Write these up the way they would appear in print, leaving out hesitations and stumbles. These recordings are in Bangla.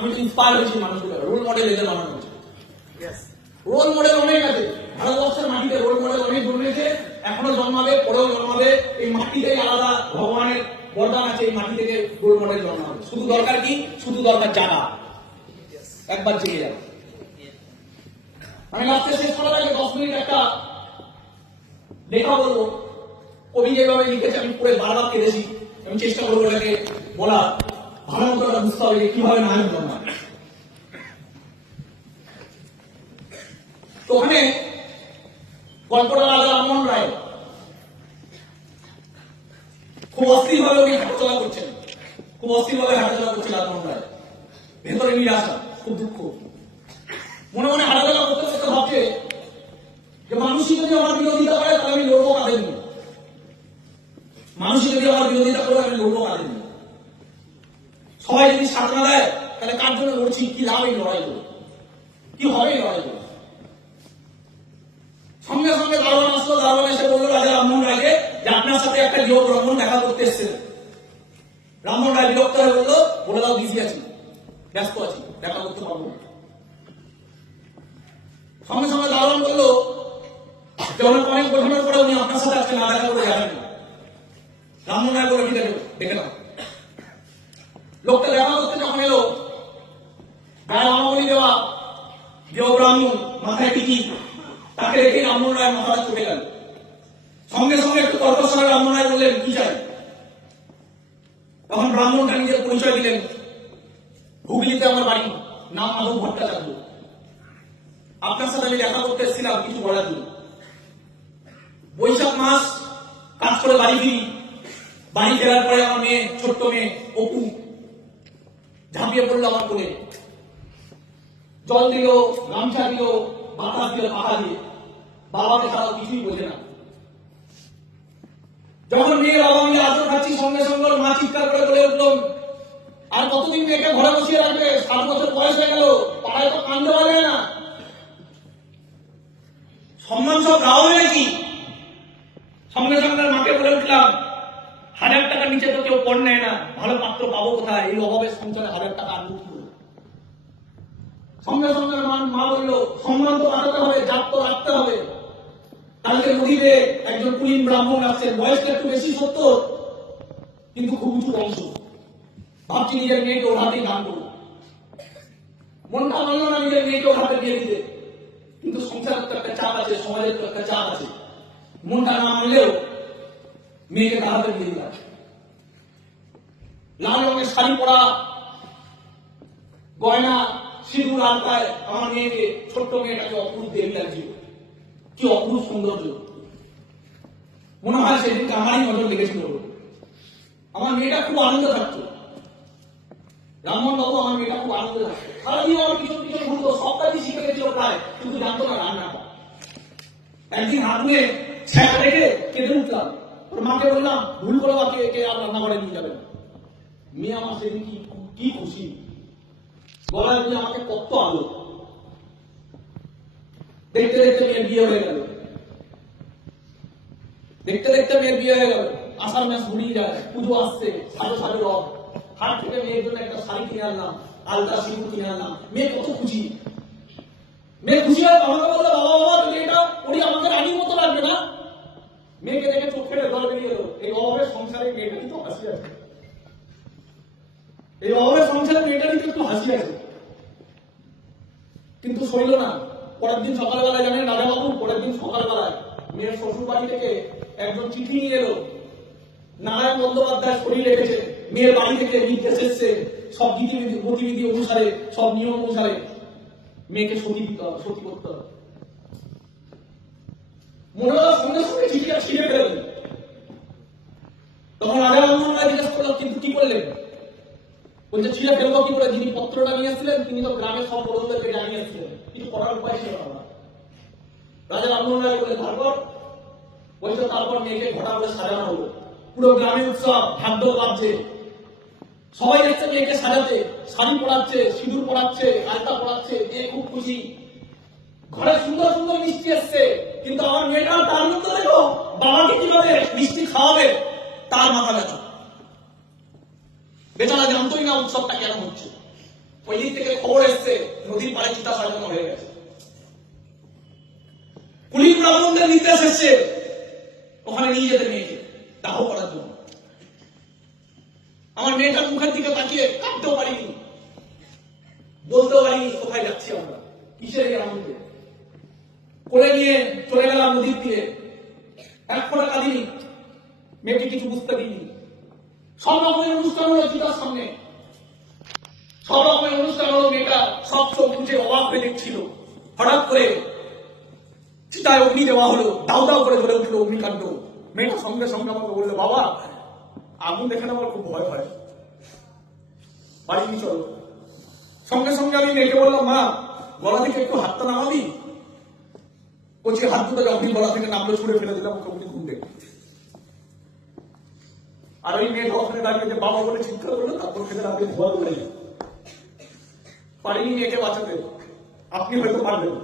আমি তো ইন্সপায়ার হয়েছি মানুষগুলো, রোল মডেল এদের বানানো হচ্ছে। রোল মডেল অনেক আছে ভারতবর্ষের মাটিতে, রোল মডেল অনেক জন্মেছে, এখনো জন্মাবে, পরেও জন্মাবে। এই মাটিতেই আলাদা ভগবানের বরদান আছে, এই মাটি থেকে রোল মডেল জন্মাবে। শুধু দরকার কি? শুধু দরকার জানা, একবার জেগে যাবে। আমি লাস্টে শেষ করার আগে 10 মিনিট একটা লেখা বলবো। কবি যেভাবে লিখেছে আমি পড়ে বারবার কেঁদেছি। আমি চেষ্টা করবো এটাকে বলা, ভালো মতো এটা বুঝতে হবে কিভাবে নায়ক জন্মায়। তো ওখানে গল্পটা রাজা রামমোহন রায় খুব অস্থির ভাবে উনি হাঁটাচলা করছেন, খুব অস্থির ভাবে হাঁটাচলা করছেন রামমোহন রায়। ভেতরে নিরাশা, খুব দুঃখ, মনে মনে হাঁটাচলা করতে করতে ভাবছে যে মানুষই যদি আমার বিরোধিতা করে তাহলে আমি লড়বো কাদের নিয়ে, মানুষই যদি আমার বিরোধিতা করে আমি লড়বো কাদের নিয়ে, সবাই যদি সাথ না দেয় তাহলে কার জন্য লড়ছি, কি লাভ এই লড়াই করে, কি হবে এই লড়াই করে। সঙ্গে সঙ্গে দারোয়ান আসলো, দারোয়ান এসে বললো রাজা রামমোহন রায়কে যে আপনার সাথে একটা যুবক ব্রাহ্মণ দেখা করতে এসেছিল। রামমোহন রায় বিরক্ত হয়ে বললো, বলে দাও বিজি আছি, ব্যস্ত আছি, দেখা করতে পারবো না। সঙ্গে সঙ্গে দারোয়ান বললো যে অনেক বোঝানোর পরে উনি আপনার সাথে আজকে না দেখা করে যাবেন না। রামমোহন রায় বলে ঠিক আছে দেখে নাও। লোকটা দেখা করতে যখন এলো, গায়ে আমাবলি দেওয়া যুবক ব্রাহ্মণ, মাথায় টিকি, তাকে রেখে রামমোহন রায় মাথাটা চটে গেল। সঙ্গে সঙ্গে একটু কর্কশভাবে রামমোহন রায় বললেন কি চাই। তখন ব্রাহ্মণটা নিজের পরিচয় দিলেন, হুগলিতে আমার বাড়ি, নাম মাধব ভট্টাচার্য, আপনার সাথে আমি দেখা করতে এসেছিলাম কিছু বলার জন্য। বৈশাখ মাস কাজ করে বাড়ি ফিরি, বাড়ি ফেরার পরে আমার মেয়ে, ছোট্ট মেয়ে অপু ঝাঁপিয়ে পড়লো আমার কোলে, জল দিল, গামছা দিল, বাতাস দিল পাখা দিয়ে, বাবাকে ছাড়াও কিছুই বোঝে না। যখন মেয়ের বাবা মিলে আদর খাচ্ছি, সঙ্গে সঙ্গে মা চিৎকার করে বলে উঠলাম, আর কতদিন মেয়েকে ঘরে বসিয়ে রাখবে, 7 বছর বয়স হয়ে গেল, পাড়ায় তো কান্দে পারে না, সম্মান সব গাও নাকি। সঙ্গে সঙ্গে মাকে বলে উঠলাম, 1000 টাকার নিচে তো কেউ পণ নেয় না, ভালো পাত্র পাবো কোথায়, এই অভাবের সংসারে 1000 টাকা আনবো কি করে। সঙ্গে সঙ্গে মা বললো, সম্মান তো বাড়াতে হবে, জাত তো রাখতে হবে। কালকে নদীতে একজন কুলীন ব্রাহ্মণ আসছেন, বয়সটা একটু বেশি 70, কিন্তু খুব উঁচু বংশ। ভাবছি নিজের মেয়েকে ওর হাতেই দান করবো। মনটা মানল না নিজের মেয়েকে ওর হাতে দিয়ে দিতে, কিন্তু সংসারের তো একটা চাপ আছে, সমাজের তো একটা চাপ আছে। মনটা না মানলেও মেয়েকে তার হাতে দিয়ে দিলাম। লাল রঙের শাড়ি পরা, গয়না, সিঁদুর আলতায় আমার মেয়েকে, ছোট্ট মেয়েটাকে অপরূপ দেবী লাগছিল, কি অপরূপ সৌন্দর্য। মনে হয় সেদিনকে আমারই নজর লেগেছিল। আমার মেয়েটা খুব আনন্দ থাকতো, রামমোহন বাবু আমার মেয়েটা খুব আনন্দ থাকতো, সারাদিন আমার কিছু কিছু ঘুরতো, সব কাজই শিখে গেছিল প্রায়, কিন্তু জানতো না রান্নাটা। একদিন হাত নিয়ে ছ্যাঁকা রেখে কেঁদে উঠলাম, ওর মাকে বললাম ভুল করে বাকি কে আর রান্না করে নিয়ে যাবেন। মেয়ে আমার সেদিন কি খুশি, গলায় বুঝে আমাকে কত আলো। দেখতে দেখতে মেয়ের বিয়ে হয়ে গেল, দেখতে দেখতে মেয়ের বিয়ে হয়ে গেল। আষাঢ় মাস ঘুরিয়ে যায়, পুজো আসছে, সাজো সাজো রব, হাট থেকে মেয়ের জন্য একটা শাড়ি কিনে আনলাম, আলতা সিঁদুর কিনে আনলাম। মেয়ে কত খুশি, মেয়ে খুশি হয়। আমাকে বললো বাবা বাবা তুমি এটা ওই আমাকে রানীর মতো লাগবে না। মেয়েকে দেখে চোখ ফেলে জল বেরিয়ে এলো। এই অভাবের সংসারে মেয়েটারই তো হাসি আছে, এই অভাবের সংসারে মেয়েটারই তো একটু হাসি আছে, কিন্তু সইল না। পরের দিন সকালবেলায় জানেন রাজা বাবু, পরের দিন সকালবেলায় মেয়ের শ্বশুর বাড়ি থেকে একজন চিঠি নিয়ে এলো। নারায়ণ বন্দ্যোপাধ্যায় শরীর রেখেছে, মেয়ের বাড়ি থেকে নির্দেশ এসছে, সব গতিবিধি অনুসারে, সব নিয়ম অনুসারে মেয়েকে সতী দিতে হবে, সতী করতে হবে। মনে হয় সঙ্গে সঙ্গে চিঠিটা ছিঁড়ে ফেলবেন। তখন রাজা রামমোহন রায় জিজ্ঞেস করলাম কিন্তু কি করলেন। বলছে ছিঁড়ে ফেলবো কি করে, যিনি পত্রটা নিয়ে আসছিলেন তিনি তো গ্রামের সব বড়দেরকে জানিয়ে আসছিলেন, কিছু করার উপায় ছিল না। রাজা রামমোহন রায় বললেন তারপর। বলছে তারপর মেয়েকে ঘটা করে সাজানো হলো, পুরো গ্রামের উৎসব, ভাগ্য বাজছে, সবাই দেখছে মেয়েকে সাজাতে, শাড়ি পরাচ্ছে, সিঁদুর পরাচ্ছে, আলতা পরাচ্ছে, মেয়ে খুব খুশি। ঘরে সুন্দর সুন্দর মিষ্টি এসছে, কিন্তু আমার মেয়েটা তার মধ্যে দেখো বাবাকে কিভাবে মিষ্টি খাওয়াবে তার মাথা ব্যথা। বেচারা জানতোই না উৎসবটা কেন হচ্ছে। ওই দিক থেকে খবর এসছে নদীর পাড়ে চিতা সাজানো হয়ে গেছে। পুলিশ ব্রাহ্মণদের নির্দেশ এসছে ওখানে নিয়ে যেতে মেয়েকে দাহ করার জন্য। আমার মেয়েটার মুখের দিকে তাকিয়ে কাঁদতেও পারিনি, বলতেও পারিনি কোথায় যাচ্ছি আমরা, কিসের এই আনন্দে। কোলে নিয়ে চলে গেলাম নদীর দিয়ে, এক ফোঁটা কাঁদিনি, মেয়েকে কিছু বুঝতে দিইনি। সব রকমের অনুষ্ঠান হলো চিতার সামনে, সব রকমের অনুষ্ঠান হলো। মেয়েটা সব চোখ বুঝে অবাক হয়ে দেখছিল। হঠাৎ করে চিতায় অগ্নি দেওয়া হলো, দাউ দাউ করে ধরে উঠলো অগ্নিকাণ্ড। মেয়েটা সঙ্গে সঙ্গে আমাকে বললো, বাবা আগুন দেখে না আমার খুব ভয় হয়, বাড়ি নিয়ে চলো। সঙ্গে সঙ্গে আমি মেয়েকে বললাম, মা গলা থেকে একটু হাতটা নামাবি। বলছি হাত দুটো যখনই গলা থেকে নামলো ছুড়ে ফেলে দিলাম ওকে উনি ঘুমবে। আর ওই মেয়ে ওখানে দাঁড়িয়ে যে বাবা বলে চিৎকার করলো, তারপর খেতে রাখবে ভয় করে পারিনি মেয়েকে বাঁচাতে। আপনি হয়তো পারবেন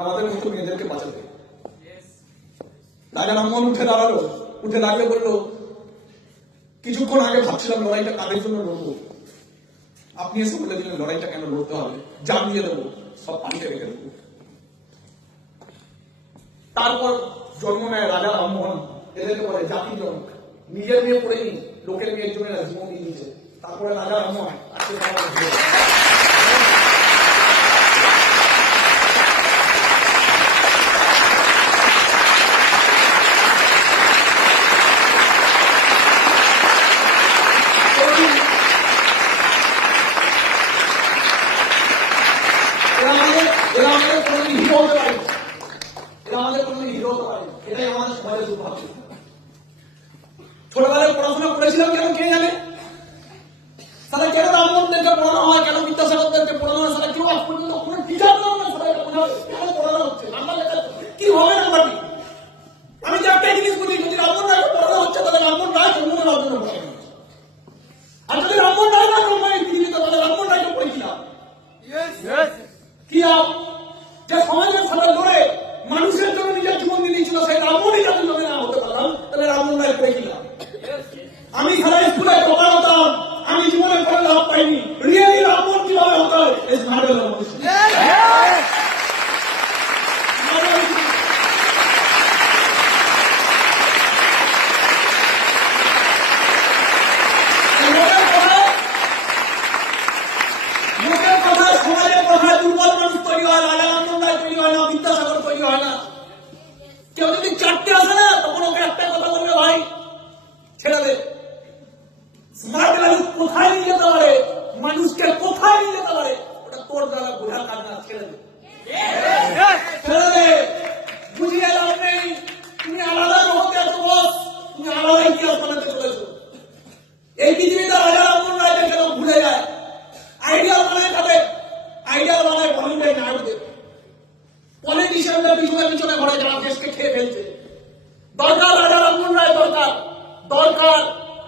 আমাদের মতো মেয়েদেরকে বাঁচাতে। রাজা রামমোহন উঠে দাঁড়ালো, উঠে দাঁড়িয়ে বললো, কিছুক্ষণ আগে ভাবছিলাম লড়াইটা কাদের জন্য লড়বো, আপনি এসে বলে দিলেন লড়াইটা কেন লড়তে হবে, জানিয়ে দেবো, সব পানিতে রেখে দেবো। তারপর জন্ম নেয় রাজা রামমোহন, এদেরকে বলে জাতির জনক। নিজের মেয়ে পড়েনি, লোকের মেয়ের জন্য জীবন দিয়ে দিয়েছে। তারপরে রাজা রামমোহন ছোটবেলায় পড়াশোনা করেছিলাম কেন কে জানে, তাহলে কেন রামমোহনদেরকে পড়ানো হয়, কেন বিদ্যাসাগরদেরকে পড়ানো হয়, তাহলে কেউ আজ পর্যন্ত কোনো টিচার নাম না সবাই কেন পড়ানো হচ্ছে, নাম্বার লেখা কি হবে নাম্বারটি। আমি তো একটাই জিনিস বলি, যদি রামমোহন রায়কে পড়ানো হচ্ছে তাহলে রামমোহন রায় জন্মনে রাজ্য পড়ানো হচ্ছে। আর যদি রামমোহন রায় না জন্মায় পৃথিবীতে তাহলে রামমোহন রায়কে পড়েছিলাম কি যে সমাজের সাথে লড়ে মানুষের জন্য নিজের জীবন দিয়ে দিয়েছিল, সেই রামমোহনই যদি যদি না হতে পারলাম তাহলে রামমোহন রায় পড়েছিলাম। আমি সারা স্কুলে পড়া হতাম, আমি জীবনে কোনো লাভ পাইনি। রিয়েলি রামমোহন কিভাবে হতে হয় এই স্মার্টের মুখের কথায় সমাজের কথায় দুর্বল মানুষ তৈরি হয়, রাজা রামমোহন রায় তৈরি হয় না, বিদ্যাসাগর তৈরি হয় না। কেউ যদি চারটে আসে না তখন ওকে একটা কথা বলবে, ভাই ছেড়ে দে। স্মার্ট লাইফ কোথায় নিয়ে যেতে পারে, মানুষকে কোথায় নিয়ে যেতে পারে, ওটা তোর দ্বারা বোঝার কাজ না, ছেড়ে দে, ছেড়ে দে। বুঝিয়ে লাভ নেই, তুমি আলাদা হতে আছো বস, তুমি আলাদা ইতিহাস বানাতে চলেছো। এই পৃথিবীতে রাজা রামমোহন রায়কে কেন ভুলে যায়, আইডিয়াল বানায় খাবে, আইডিয়াল বানায় বলিউডে নায়কদের, পলিটিশিয়ানদের পিছনে পিছনে ঘরে যারা দেশকে খেয়ে ফেলছে। দরকার রাজা রামমোহন রায়, দরকার দরকার।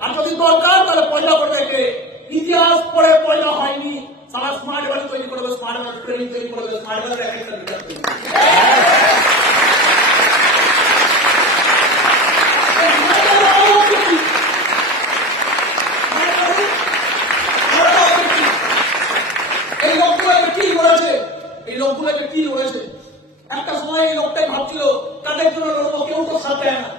আর যদি দরকার তাহলে পয়সা করবে কে? ইতিহাস পড়ে পয়সা হয়নি, সারা স্মার্ট ভ্যালি তৈরি করবে, স্মার্ট ভ্যালি ট্রেনিং তৈরি করবে, স্মার্ট ভ্যালি এক একটা লিডার তৈরি করবে। এই লোকগুলোকে কি করেছে, এই লোকগুলোকে কি করেছে? একটা সময় এই লোকটাই ভাবছিল তাদের জন্য লড়বো, কেউ তো সাথ দেয় না।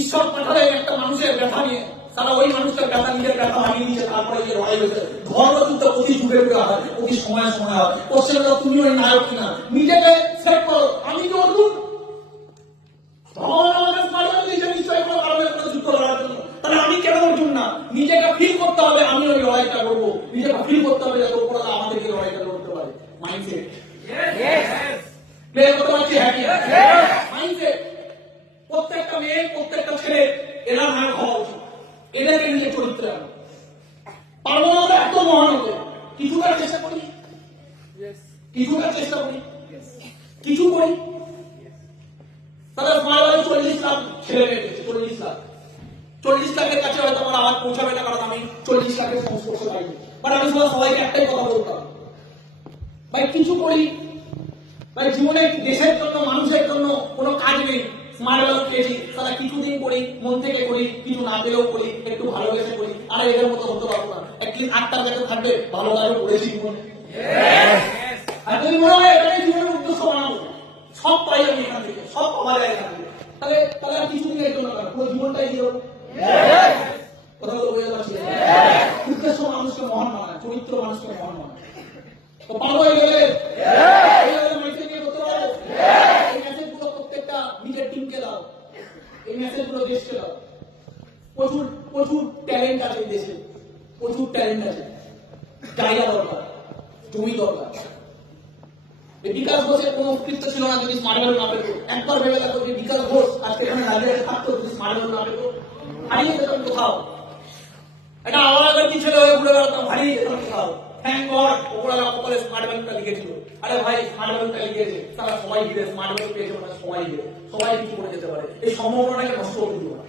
ঈশ্বর পাঠালেন একটা মানুষের ব্যথা নিয়ে, তারা ওই মানুষটার ব্যথা নিজের ব্যথা বানিয়ে নিয়েছে। তারপরে যে লড়াই হয়েছে, ধর্মযুদ্ধ প্রতি যুগে যুগে হয়, প্রতি সময় সময় হয়। কোশ্চেন হলো তুমি ওই নায়ক কিনা, নিজেকে সেট করো। আমি কি অর্জুন? ভগবান আমাকে স্মার্ট দিয়েছে নিশ্চয়ই কোনো কারণে কোনো যুদ্ধ লড়ার জন্য, তাহলে আমি কেন অর্জুন না? নিজেকে ফিল করতে হবে আমি ওই লড়াইটা করবো, নিজেকে ফিল করতে হবে যাতে ওপরওয়ালা আমাদেরকে লড়াইটা লড়তে পারে। মাইন্ডসেট প্লে করতে পারছি, হ্যাঁ মাইন্ডসেট। প্রত্যেকটা মেয়ে, প্রত্যেকটা ছেলে এরা নায়ক হওয়া উচিত, এদেরকে নিজের চরিত্রে আনো। পারবো না আমরা এত মহান হতে, কিছুটা চেষ্টা করি, কিছুটা চেষ্টা করি, কিছু করি। তাহলে মায়ের 40 লাখ ছেলে মেয়ে, 40 লাখ, 40 লাখের কাছে হয়তো আমার আওয়াজ পৌঁছাবে না, কারণ আমি 40 লাখের সংস্পর্শে পাইনি। বাট আমি সবাইকে একটাই কথা বলতাম, ভাই কিছু করি, ভাই জীবনে দেশের জন্য, মানুষের জন্য কোনো কাজ নেই, স্মার্ট ওয়ার্ক পেয়েছি, তারা কিছুদিন করি, মন থেকে করি, কিছু না পেলেও করি, একটু ভালোবেসে করি, আর এদের মতো হতে পারবো না। অ্যাটলিস্ট 8টার কাছে থাকবে, ভালো কাজও করেছি জীবনে। আর যদি মনে হয় এটাই জীবনের উদ্দেশ্য বানাবো, সব পাই আমি এখান থেকে, সব পাওয়া যায় এখান থেকে, তাহলে তাহলে আর কিছুদিন এর জন্য না, পুরো জীবনটাই দিয়ে দেবো। কথা বলে বোঝা যাচ্ছে? উদ্দেশ্য মানুষকে মহান বানায়, চরিত্র মানুষকে মহান বানায়। তো পারবো এই গেলে এই মেসেজগুলো প্রত্যেকটা নিজের টিমকে দাও, এই মেসেজগুলো দেশকে দাও। প্রচুর প্রচুর ট্যালেন্ট আছে এই দেশে, প্রচুর ট্যালেন্ট আছে, জায়গা দরকার, জমি দরকার। এই বিকাশ ঘোষের কোনো অস্তিত্ব ছিল না যদি স্মার্ট ভ্যালু না পেত। একবার ভেবে দেখো যে বিকাশ ঘোষ আজকে এখানে রাজ্যে থাকতো যদি স্মার্ট ভ্যালু না পেত, হারিয়ে যেতাম কোথাও। এটা আওয়াজী ছেলে হয়ে ঘুরে বেড়াতাম, হারিয়ে যেতাম কোথাও। থ্যাংক গড ওপরওয়ালা কপালে স্মার্ট ভ্যালুটা লিখেছিল। আরে ভাই স্মার্ট ভ্যালুটা লিখেছে, তারা সবাই ঘিরে স্মার্ট ভ্যালু পেয়েছে, ওরা সবাই ঘিরে, সবাই কিছু করে যেতে পারে। এই সম্ভাবনাটাকে নষ্ট করে দিও না,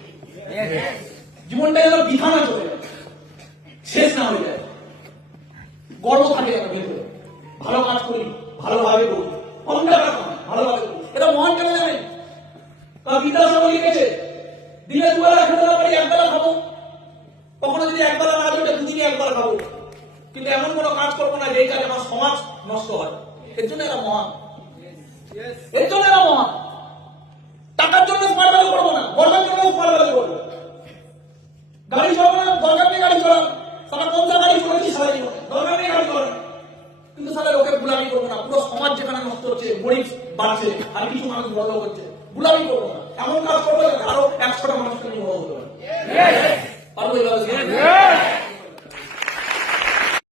জীবনটা যেন বৃথা না চলে যায়, শেষ না হয়ে যায়। গর্ব থাকে যেন ভেতরে, ভালো কাজ করি, ভালোভাবে করি, কম টাকা ভালোভাবে করি। এটা মহান কেন জানেন? বিদ্যাসাগর লিখেছে, দিনে দুবেলা খেতে না পারি, একবেলা খাবো। কখনো যদি একবেলা না জোটে দুদিনে একবার খাবো, কিন্তু এমন কোনো কাজ করবো না যেই কাজে আমার সমাজ নষ্ট হয়। এর জন্য এরা মহান, এর জন্য এরা মহান। টাকার জন্য স্মার্ট ভ্যালু করবো না, গর্বের জন্য স্মার্ট ভ্যালু করবো। গাড়ি চলবো না, দরকার নেই গাড়ি চলান, সারা কোনটা গাড়ি চলেছি সারা জীবনে, দরকার নেই গাড়ি চলান। কিন্তু সারা লোকে গুলামি করবো না, পুরো সমাজ যেখানে নষ্ট হচ্ছে, গরিব বাড়ছে আর কিছু মানুষ বড় হচ্ছে, গুলামি করবো না। এমন কাজ করবো আরো 100টা মানুষকে নিয়ে বড় হতে পারে। পারবো?